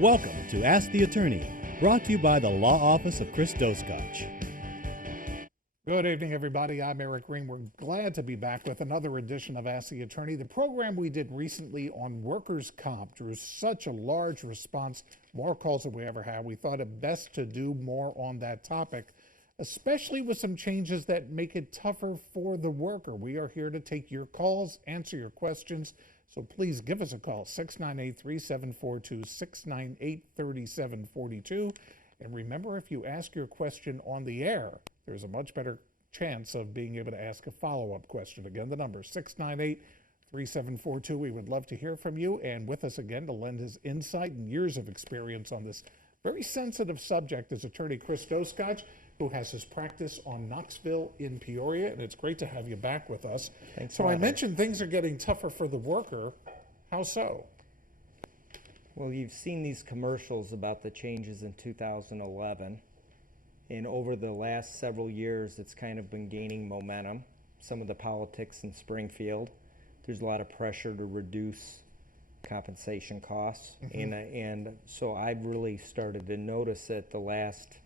Welcome to Ask the Attorney, brought to you by the Law Office of Chris Doscotch. Good evening, everybody. I'm Eric Green. We're glad to be back with another edition of Ask the Attorney. The program we did recently on workers' comp drew such a large response, more calls than we ever had. We thought it best to do more on that topic, especially with some changes that make it tougher for the worker. We are here to take your calls, answer your questions. So please give us a call, 698-3742, 698-3742. And remember, if you ask your question on the air, there's a much better chance of being able to ask a follow-up question. Again, the number 698-3742. We would love to hear from you. And with us again to lend his insight and years of experience on this very sensitive subject is attorney Chris Doscotch, who has his practice on Knoxville in Peoria, and it's great to have you back with us. Thanks. So I mentioned things are getting tougher for the worker. How so? Well, you've seen these commercials about the changes in 2011, and over the last several years, it's kind of been gaining momentum. Some of the politics in Springfield, there's a lot of pressure to reduce compensation costs, and so I've really started to notice it the last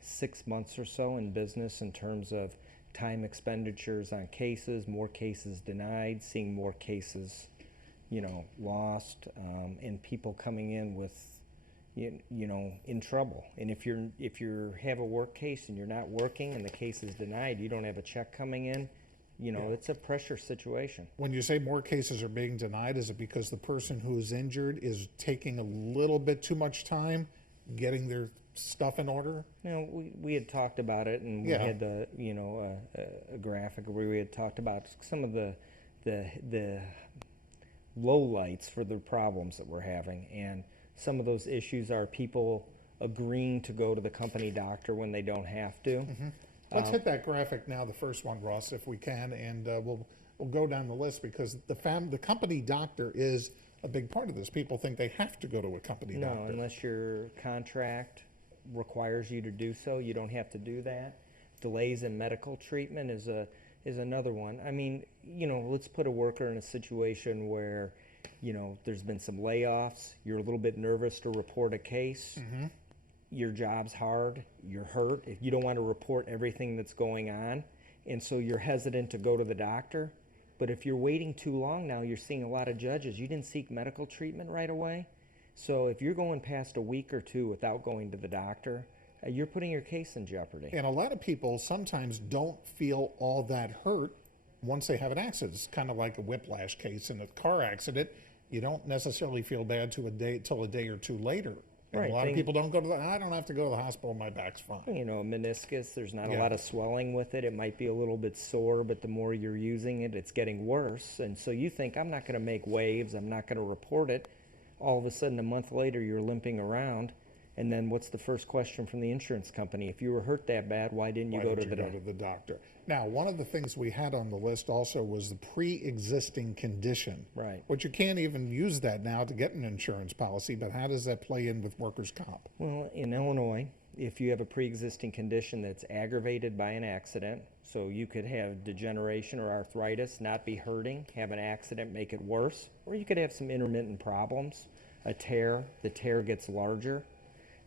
6 months or so in business in terms of time expenditures on cases, more cases denied, seeing more cases, lost, and people coming in with, in trouble. And if you have a work case and you're not working and the case is denied, you don't have a check coming in, it's a pressure situation. When you say more cases are being denied, is it because the person who is injured is taking a little bit too much time getting their stuff in order? We had talked about it, and we had the a graphic where we had talked about some of the lowlights for the problems that we're having, and some of those issues are people agreeing to go to the company doctor when they don't have to. Let's hit that graphic now, the first one, Ross, if we can, and we'll go down the list, because the company doctor is a big part of this. People think they have to go to a company doctor. No, unless your contract requires you to do so, you don't have to do that. Delays in medical treatment is another one. I mean, let's put a worker in a situation where, there's been some layoffs, you're a little bit nervous to report a case, your job's hard, you're hurt, if you don't want to report everything that's going on, and so you're hesitant to go to the doctor. But if you're waiting too long now, you're seeing a lot of judges, you didn't seek medical treatment right away. So if you're going past a week or two without going to the doctor, you're putting your case in jeopardy. And a lot of people sometimes don't feel all that hurt once they have an accident. It's kind of like a whiplash case in a car accident. You don't necessarily feel bad till a day or two later. And Right. a lot of people don't go to I don't have to go to the hospital, my back's fine. Meniscus, there's not a lot of swelling with it. It might be a little bit sore, but the more you're using it, it's getting worse. And so you think, I'm not going to make waves, I'm not going to report it. All of a sudden, a month later, you're limping around. And then what's the first question from the insurance company? If you were hurt that bad, why didn't you go to the doctor? Now, one of the things we had on the list also was the pre-existing condition. Right. Which you can't even use that now to get an insurance policy, but how does that play in with workers' comp? Well, in Illinois, if you have a pre-existing condition that's aggravated by an accident, so you could have degeneration or arthritis, not be hurting, have an accident, make it worse, or you could have some intermittent problems, a tear, the tear gets larger.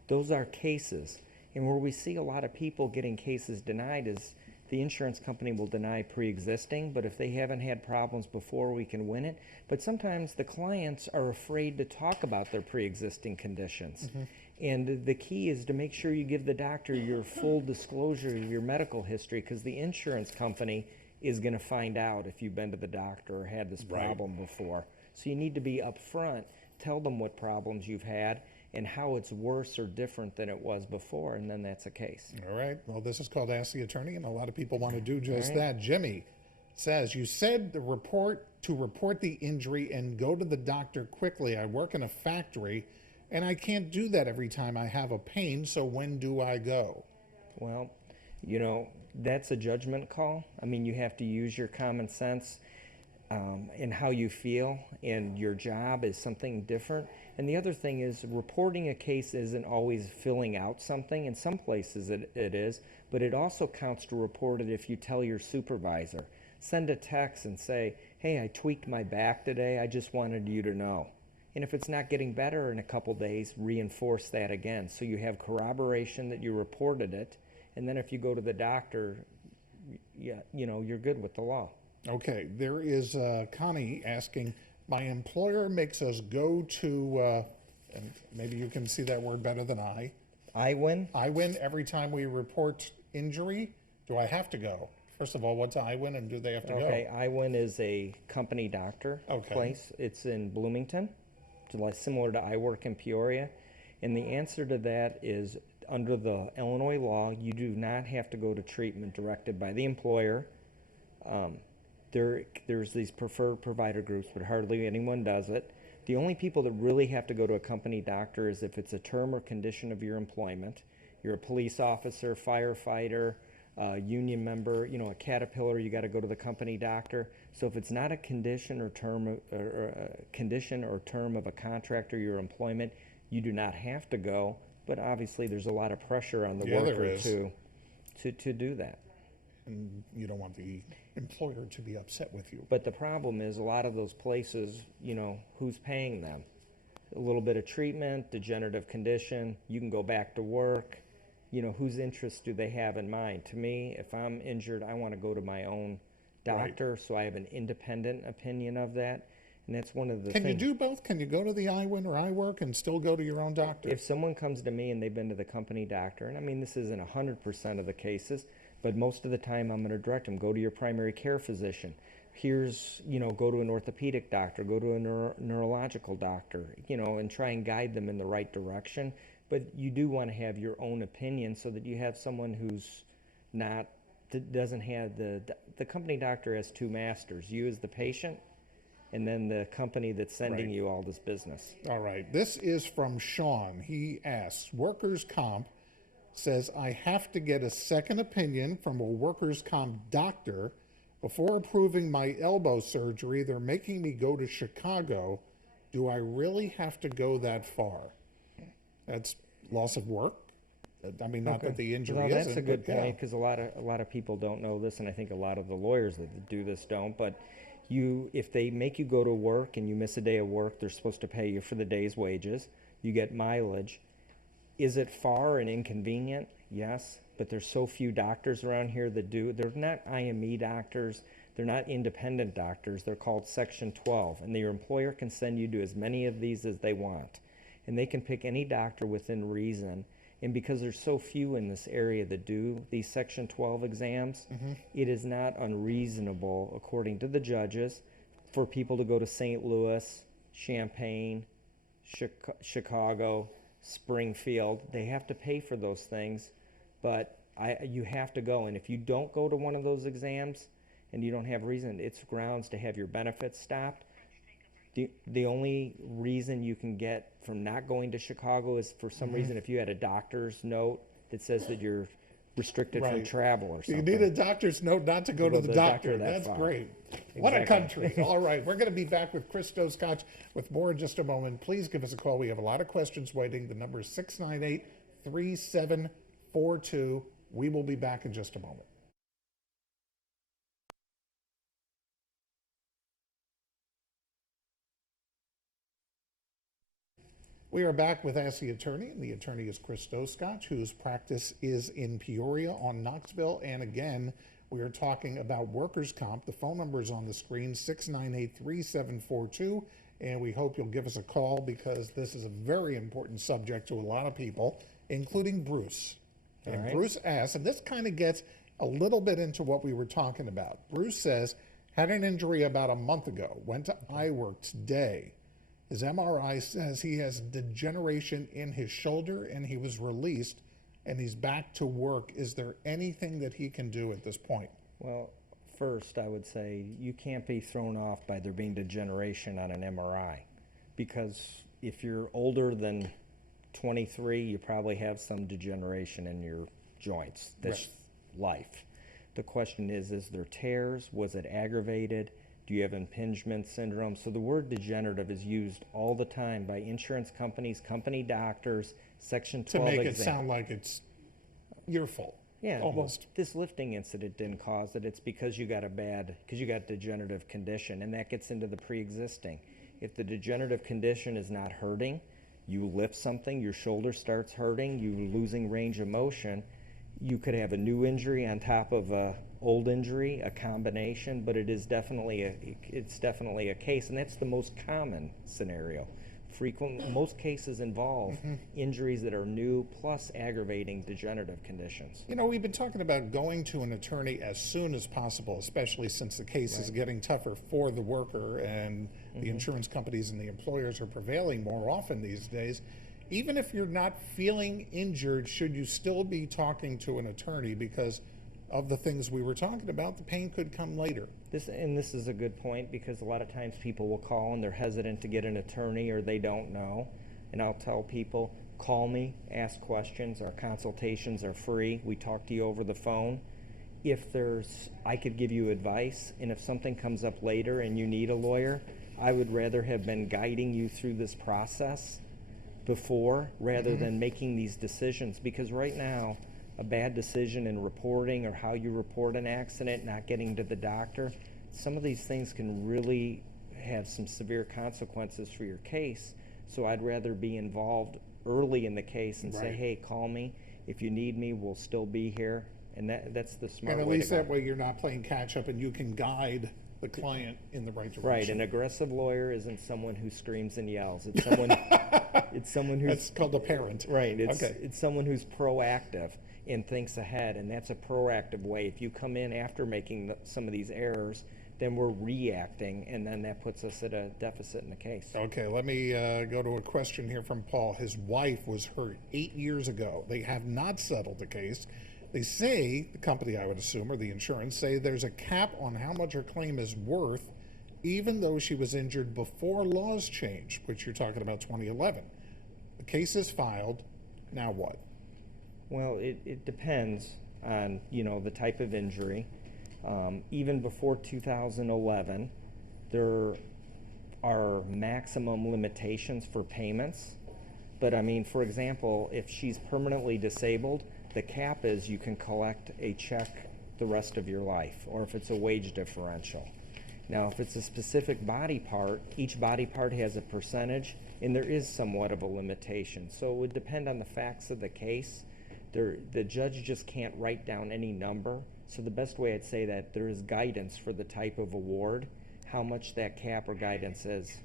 Those are cases. And where we see a lot of people getting cases denied is the insurance company will deny pre-existing, but if they haven't had problems before, we can win it. But sometimes the clients are afraid to talk about their pre-existing conditions. And the key is to make sure you give the doctor your full disclosure of your medical history, because the insurance company is going to find out if you've been to the doctor or had this problem before. So you need to be upfront, tell them what problems you've had and how it's worse or different than it was before, and then that's a case. All right. Well, this is called Ask the Attorney, and a lot of people want to do just that. Jimmy says, you said to report the injury and go to the doctor quickly. I work in a factory, and I can't do that every time I have a pain, so when do I go? Well, that's a judgment call. I mean, you have to use your common sense. And how you feel, and your job is something different. And the other thing is, reporting a case isn't always filling out something. In some places it is, but it also counts to report it if you tell your supervisor. Send a text and say, hey, I tweaked my back today, I just wanted you to know. And if it's not getting better in a couple days, reinforce that again. So you have corroboration that you reported it. And then if you go to the doctor, you're good with the law. Okay, there is Connie asking, my employer makes us go to, and maybe you can see that word better than I win. I win every time we report injury. Do I have to go? First of all, what's I win and do they have to Okay, go? I win is a company doctor Okay. place. It's in Bloomington. It's like similar to I work in Peoria. And the answer to that is under the Illinois law, you do not have to go to treatment directed by the employer. There's these preferred provider groups, but hardly anyone does it. The only people that really have to go to a company doctor is if it's a term or condition of your employment. You're a police officer, firefighter, union member, a Caterpillar, you got to go to the company doctor. So if it's not a condition or term of a contract or your employment, you do not have to go. But obviously, there's a lot of pressure on the worker to do that. And you don't want the employer to be upset with you. But the problem is a lot of those places, who's paying them? A little bit of treatment, degenerative condition, you can go back to work. Whose interests do they have in mind? To me, if I'm injured, I want to go to my own doctor, so I have an independent opinion of that. And that's one of the things. Can you do both? Can you go to the iWin or iWork and still go to your own doctor? If someone comes to me and they've been to the company doctor, and I mean, this isn't 100% of the cases, but most of the time I'm going to direct them, go to your primary care physician. Here's, go to an orthopedic doctor, go to a neurological doctor, and try and guide them in the right direction. But you do want to have your own opinion so that you have someone who's doesn't have the company doctor has two masters, you as the patient, and then the company that's sending you all this business. All right. This is from Sean. He asks, workers' comp says I have to get a second opinion from a workers' comp doctor before approving my elbow surgery. They're making me go to Chicago. Do I really have to go that far? That's loss of work. I mean, not that the injury isn't. That's a good point, because a lot of people don't know this, and I think a lot of the lawyers that do this don't. But if they make you go to work and you miss a day of work, they're supposed to pay you for the day's wages. You get mileage. Is it far and inconvenient? Yes, but there's so few doctors around here that do. They're not IME doctors. They're not independent doctors. They're called Section 12, and your employer can send you to as many of these as they want. And they can pick any doctor within reason. And because there's so few in this area that do these Section 12 exams, it is not unreasonable, according to the judges, for people to go to St. Louis, Champaign, Chicago, Springfield. They have to pay for those things, but you have to go. And if you don't go to one of those exams and you don't have reason, it's grounds to have your benefits stopped. The only reason you can get from not going to Chicago is for some reason if you had a doctor's note that says that you're restricted from travel or something. You need a doctor's note not to go to the doctor. That's great. What a country. All right, we're going to be back with Chris Doscotch with more in just a moment. Please give us a call. We have a lot of questions waiting. The number is 698-3742. We will be back in just a moment. We are back with Ask the Attorney, and the attorney is Chris Doscotch, whose practice is in Peoria on Knoxville. And again, we are talking about workers' comp. The phone number is on the screen, 698-3742, and we hope you'll give us a call because this is a very important subject to a lot of people, including Bruce. And Bruce asks, and this kind of gets a little bit into what we were talking about. Bruce says, had an injury about a month ago, went to iWork today. His MRI says he has degeneration in his shoulder and he was released and he's back to work. Is there anything that he can do at this point? Well, first I would say you can't be thrown off by there being degeneration on an MRI, because if you're older than 23, you probably have some degeneration in your joints. That's life. The question is there tears? Was it aggravated? Do you have impingement syndrome? So the word degenerative is used all the time by insurance companies, company doctors, Section 12 to make exam. it sound like it's your fault. Yeah, almost. Well, this lifting incident didn't cause it. It's because you got degenerative condition, and that gets into the pre-existing. If the degenerative condition is not hurting, you lift something, your shoulder starts hurting, you're losing range of motion, you could have a new injury on top of a old injury, a combination, but it's definitely a case, and that's the most common scenario. Most cases involve injuries that are new plus aggravating degenerative conditions. You know, we've been talking about going to an attorney as soon as possible, especially since the case is getting tougher for the worker, and the insurance companies and the employers are prevailing more often these days. Even if you're not feeling injured, should you still be talking to an attorney? Because of the things we were talking about, the pain could come later. This is a good point, because a lot of times people will call and they're hesitant to get an attorney or they don't know. And I'll tell people, call me, ask questions. Our consultations are free. We talk to you over the phone. I could give you advice, and if something comes up later and you need a lawyer, I would rather have been guiding you through this process before rather than making these decisions, because right now, a bad decision in reporting or how you report an accident, not getting to the doctor, some of these things can really have some severe consequences for your case. So I'd rather be involved early in the case and say, hey, call me. If you need me, we'll still be here. And that's the smart way to go. And at least that way you're not playing catch up, and you can guide the client in the right direction. Right, an aggressive lawyer isn't someone who screams and yells. It's someone who's... That's called a parent. Right, it's someone who's proactive and thinks ahead, and that's a proactive way. If you come in after making some of these errors, then we're reacting, and then that puts us at a deficit in the case. Okay, let me go to a question here from Paul. His wife was hurt 8 years ago. They have not settled the case. They say, the company I would assume, or the insurance, say there's a cap on how much her claim is worth, even though she was injured before laws changed, which you're talking about 2011. The case is filed. Now what? Well, it depends on, the type of injury. Even before 2011, there are maximum limitations for payments. But I mean, for example, if she's permanently disabled, the cap is you can collect a check the rest of your life, or if it's a wage differential. Now, if it's a specific body part, each body part has a percentage, and there is somewhat of a limitation. So it would depend on the facts of the case. The judge just can't write down any number. So the best way I'd say that there is guidance for the type of award, how much that cap or guidance is.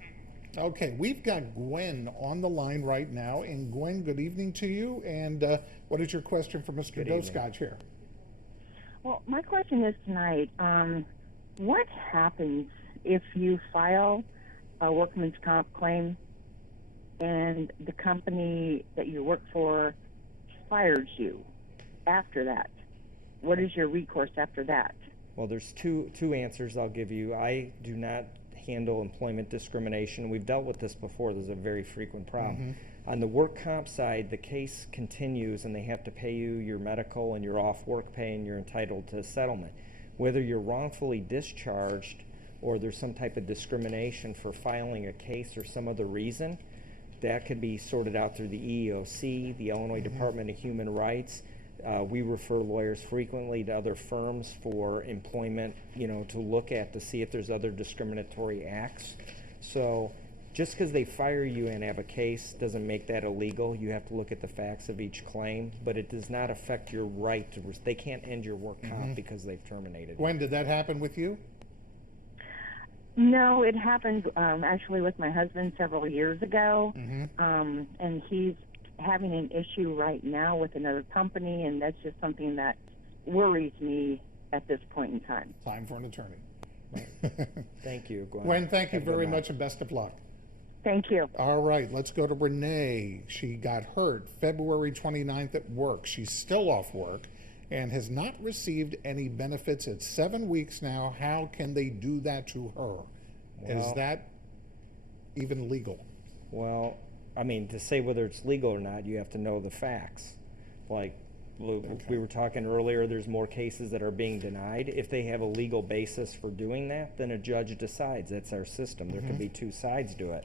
Okay, we've got Gwen on the line right now. And Gwen, good evening to you. And what is your question for Mr. Doscotch here? Well, my question is tonight, what happens if you file a workman's comp claim and the company that you work for fires you after that? What is your recourse after that? Well, there's two answers I'll give you. I do not handle employment discrimination. We've dealt with this before. This is a very frequent problem. On the work comp side, the case continues and they have to pay you your medical and your off work pay, and you're entitled to settlement. Whether you're wrongfully discharged or there's some type of discrimination for filing a case or some other reason, that could be sorted out through the EEOC, the Illinois Department of Human Rights. We refer lawyers frequently to other firms for employment, to look at to see if there's other discriminatory acts. So just because they fire you and have a case doesn't make that illegal. You have to look at the facts of each claim, but it does not affect your right to, they can't end your work comp because they've terminated. When did that happen with you? No, it happened actually with my husband several years ago, and he's having an issue right now with another company, and that's just something that worries me at this point in time. Time for an attorney. Thank you, Gwen. Gwen, thank you very much, and best of luck. Thank you. All right, let's go to Renee. She got hurt February 29th at work. She's still off work and has not received any benefits. It's 7 weeks now. How can they do that to her? Is that even legal? Well, I mean, to say whether it's legal or not, you have to know the facts. Like we were talking earlier, there's more cases that are being denied. If they have a legal basis for doing that, then a judge decides. That's our system. There can be two sides to it.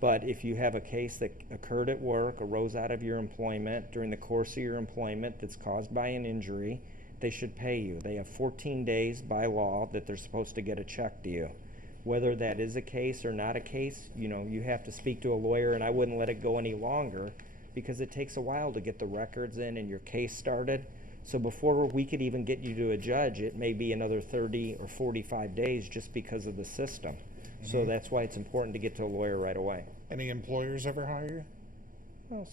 But if you have a case that occurred at work, arose out of your employment, during the course of your employment that's caused by an injury, they should pay you. They have 14 days by law that they're supposed to get a check to you. Whether that is a case or not a case, you have to speak to a lawyer, and I wouldn't let it go any longer because it takes a while to get the records in and your case started. So before we could even get you to a judge, it may be another 30 or 45 days just because of the system. So that's why it's important to get to a lawyer right away. Any employers ever hire you? Well,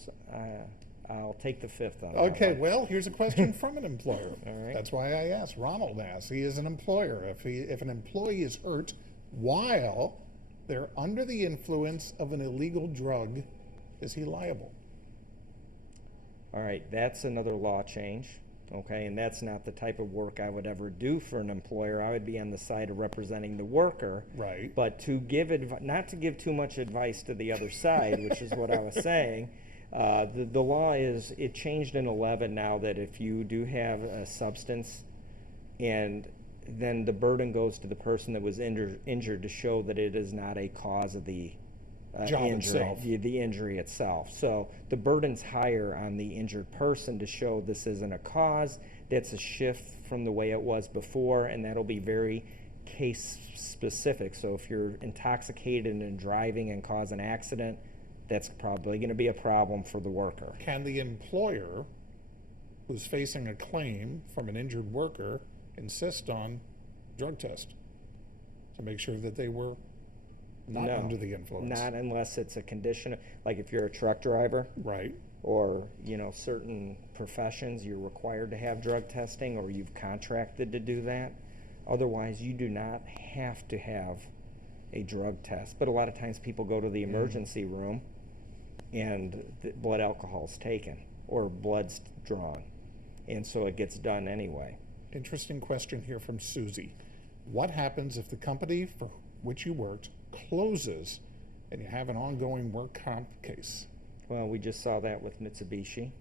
I'll take the fifth on that Okay, one. well, here's a question from an employer. All right. That's why I asked. Ronald asked. He is an employer. If an employee is hurt while they're under the influence of an illegal drug, is he liable? All right, that's another law change, okay? And that's not the type of work I would ever do for an employer. I would be on the side of representing the worker. Right. But to give not to give too much advice to the other side, which is what I was saying, the law is, it changed in 11 now that if you do have a substance and then the burden goes to the person that was injured to show that it is not a cause of the Job injury, itself. the injury itself. So the burden's higher on the injured person to show this isn't a cause. That's a shift from the way it was before, and that'll be very case specific. So if you're intoxicated and driving and cause an accident, that's probably going to be a problem for the worker. Can the employer who's facing a claim from an injured worker insist on drug test to make sure that they were not No, under the influence? not unless it's a condition, like if you're a truck driver Right. or, certain professions, you're required to have drug testing or you've contracted to do that. Otherwise, you do not have to have a drug test. But a lot of times people go to the emergency room and the blood alcohol's taken or blood's drawn. And so it gets done anyway. Interesting question here from Susie. What happens if the company for which you worked closes and you have an ongoing work comp case? Well, we just saw that with Mitsubishi,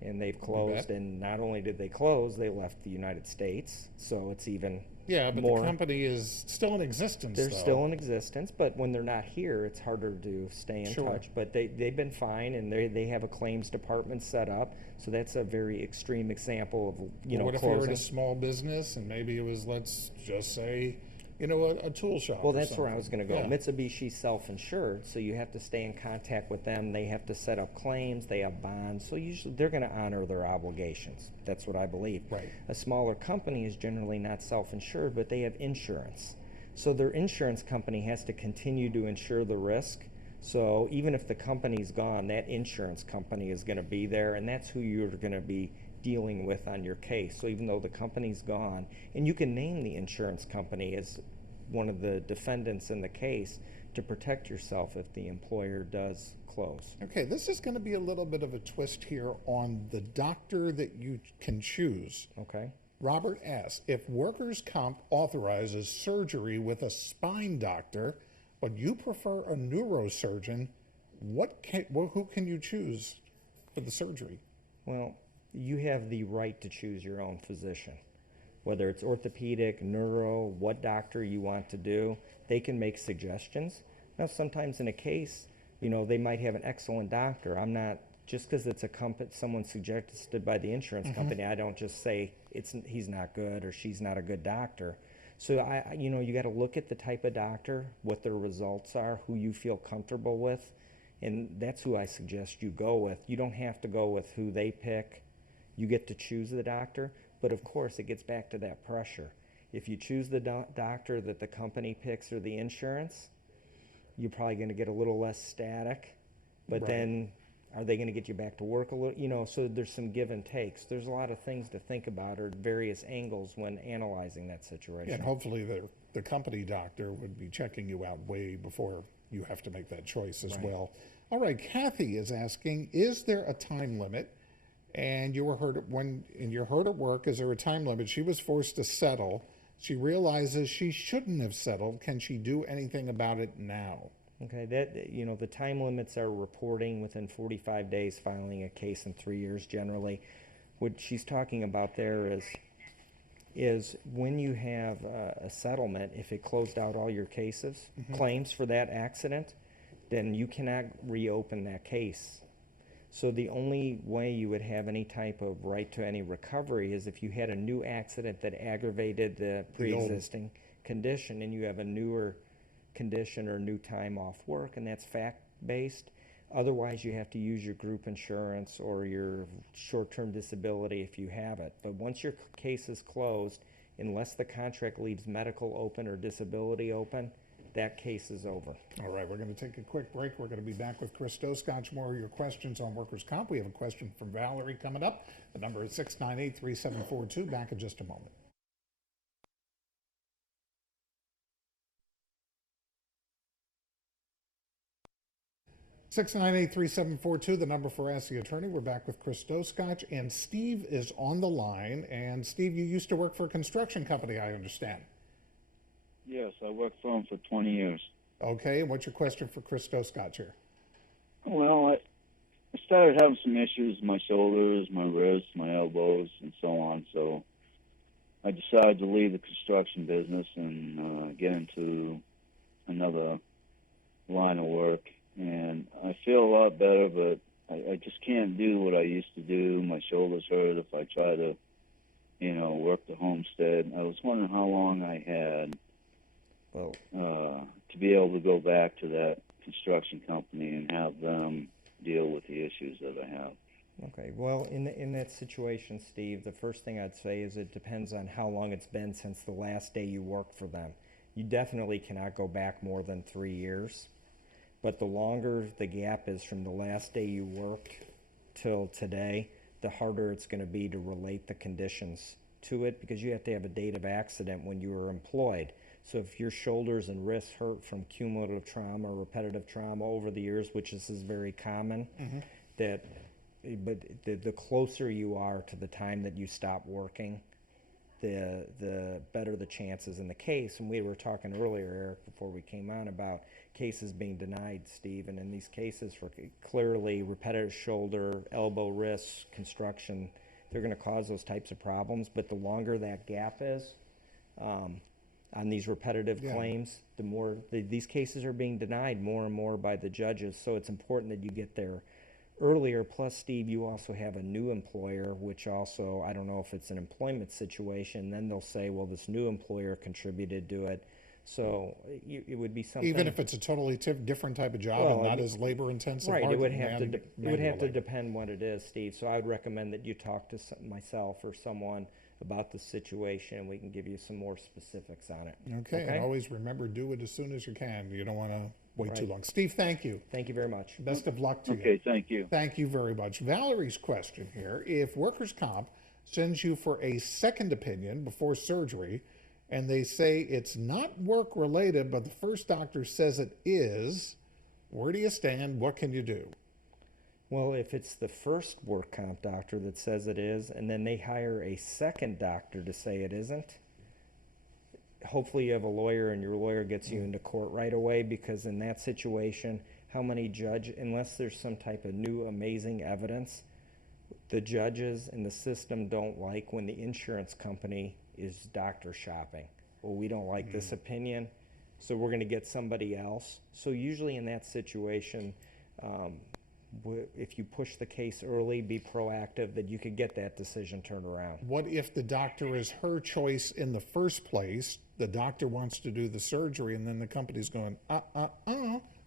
and they've bet. closed, and not only did they close, they left the United States, so it's even Yeah, but more. the company is still in existence. They're though. still in existence, but when they're not here, it's harder to stay in Sure. touch. But they've been fine, and they have a claims department set up, so that's a very extreme example of, Well, what if you're in closing. a small business and maybe it was, let's just say, a tool shop? Well, or that's where I was something? going to go. Yeah. Mitsubishi's self-insured, so you have to stay in contact with them. They have to set up claims. They have bonds, so usually they're going to honor their obligations. That's what I believe. Right. A smaller company is generally not self-insured, but they have insurance. So their insurance company has to continue to insure the risk. So even if the company's gone, that insurance company is going to be there, and that's who you're going to be dealing with on your case. So even though the company's gone, and you can name the insurance company as one of the defendants in the case to protect yourself if the employer does close. Okay, this is going to be a little bit of a twist here on the doctor that you can choose. Okay? Robert asks, if workers' comp authorizes surgery with a spine doctor, but you prefer a neurosurgeon, who can you choose for the surgery? Well, you have the right to choose your own physician. Whether it's orthopedic, neuro, what doctor you want to do, they can make suggestions. Now, sometimes in a case, they might have an excellent doctor. I'm not, just because it's someone suggested by the insurance company, I don't just say he's not good or she's not a good doctor. So you got to look at the type of doctor, what their results are, who you feel comfortable with, and that's who I suggest you go with. You don't have to go with who they pick. You get to choose the doctor, but of course it gets back to that pressure. If you choose the doctor that the company picks or the insurance, you're probably going to get a little less static, but Right. then are they going to get you back to work a little? So there's some give and takes. There's a lot of things to think about or various angles when analyzing that situation. And hopefully the company doctor would be checking you out way before you have to make that choice as Right. well. All right, Kathy is asking, is there a time limit? And you were hurt you're hurt at work, is there a time limit? She was forced to settle. She realizes she shouldn't have settled. Can she do anything about it now? Okay, the time limits are reporting within 45 days, filing a case in 3 years generally. What she's talking about there is when you have a settlement, if it closed out all your cases, claims for that accident, then you cannot reopen that case. So the only way you would have any type of right to any recovery is if you had a new accident that aggravated the pre-existing condition and you have a newer condition or new time off work, and that's fact-based. Otherwise, you have to use your group insurance or your short-term disability if you have it. But once your case is closed, unless the contract leaves medical open or disability open, that case is over. All right, we're going to take a quick break. We're going to be back with Chris Doscotch. More of your questions on workers' comp. We have a question from Valerie coming up. The number is 698-3742. Back in just a moment. Six nine eight 3742, the number for Ask the Attorney. We're back with Chris Doscotch, and Steve is on the line. And Steve, you used to work for a construction company, I understand. Yes, I worked for him for 20 years. Okay, and what's your question for Chris Doscotch here? Well, I started having some issues with my shoulders, my wrists, my elbows, and so on. So I decided to leave the construction business and get into another line of work. And I feel a lot better, but I just can't do what I used to do. My shoulders hurt if I try to, work the homestead. I was wondering how long I had to be able to go back to that construction company and have them deal with the issues that I have. Okay, well, in that situation, Steve, the first thing I'd say is it depends on how long it's been since the last day you worked for them. You definitely cannot go back more than 3 years. But the longer the gap is from the last day you worked till today, the harder it's going to be to relate the conditions to it, because you have to have a date of accident when you were employed. So if your shoulders and wrists hurt from cumulative trauma or repetitive trauma over the years, which is very common, but the closer you are to the time that you stop working, the better the chances in the case. And we were talking earlier, Eric, before we came on, about cases being denied, Steve. And in these cases for clearly repetitive shoulder, elbow, wrist, construction, they're going to cause those types of problems. But the longer that gap is on these repetitive claims, the more these cases are being denied more and more by the judges. So it's important that you get there earlier. Plus, Steve, you also have a new employer, which also, I don't know if it's an employment situation. Then they'll say, well, this new employer contributed to it. So it would be something. Even if it's a totally different type of job and not as labor intensive. Right, it would have to depend what it is, Steve. So I would recommend that you talk to myself or someone about the situation, and we can give you some more specifics on it. Okay, and always remember, do it as soon as you can. You don't want to wait too long. Steve, thank you. Thank you very much. Best of luck to you. Okay, thank you. Thank you very much. Valerie's question here: if workers' comp sends you for a second opinion before surgery, and they say it's not work related, but the first doctor says it is, where do you stand? What can you do? Well, if it's the first work comp doctor that says it is, and then they hire a second doctor to say it isn't, hopefully you have a lawyer and your lawyer gets you into court right away, because in that situation, unless there's some type of new amazing evidence, the judges and the system don't like when the insurance company is doctor shopping. Well, we don't like this opinion, so we're going to get somebody else. So usually in that situation, if you push the case early, be proactive, that you could get that decision turned around. What if the doctor is her choice in the first place? The doctor wants to do the surgery, and then the company's going,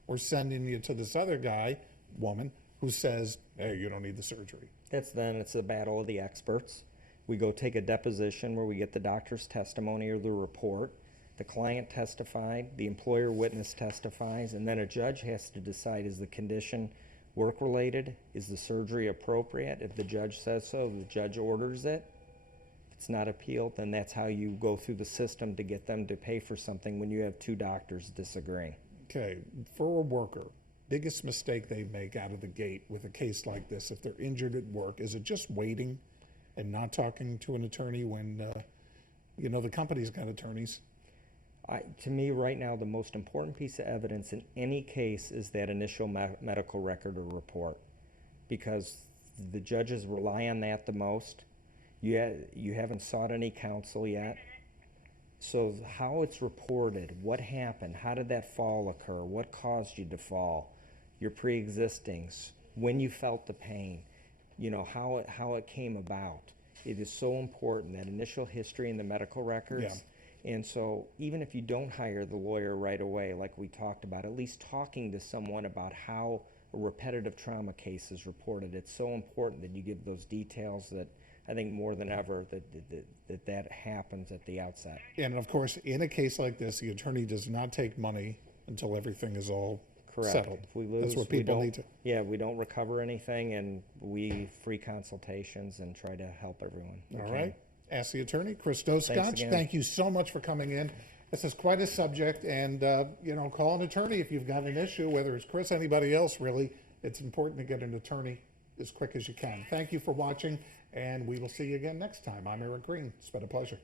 we're sending you to this other guy, woman, who says, hey, you don't need the surgery. It's the battle of the experts. We go take a deposition where we get the doctor's testimony or the report. The client testified, the employer witness testifies, and then a judge has to decide, is the condition work-related? Is the surgery appropriate? If the judge says so, the judge orders it. If it's not appealed, then that's how you go through the system to get them to pay for something when you have two doctors disagreeing. Okay, for a worker, biggest mistake they make out of the gate with a case like this, if they're injured at work, is it just waiting and not talking to an attorney when, the company's got attorneys? To me, right now, the most important piece of evidence in any case is that initial medical record or report, because the judges rely on that the most. You haven't sought any counsel yet. So how it's reported, what happened, how did that fall occur, what caused you to fall, your pre-existings, when you felt the pain, how it came about. It is so important, that initial history in the medical records. And so even if you don't hire the lawyer right away, like we talked about, at least talking to someone about how a repetitive trauma case is reported, it's so important that you give those details that I think more than ever that happens at the outset. And of course, in a case like this, the attorney does not take money until everything is all Correct. settled. If we lose, That's what we people don't, need to. Yeah, we don't recover anything, and we free consultations and try to help everyone. All right. Ask the attorney, Chris Doscotch. again. Thank you so much for coming in. This is quite a subject, and call an attorney if you've got an issue, whether it's Chris, anybody else really. It's important to get an attorney as quick as you can. Thank you for watching, and we will see you again next time. I'm Eric Green. It's been a pleasure.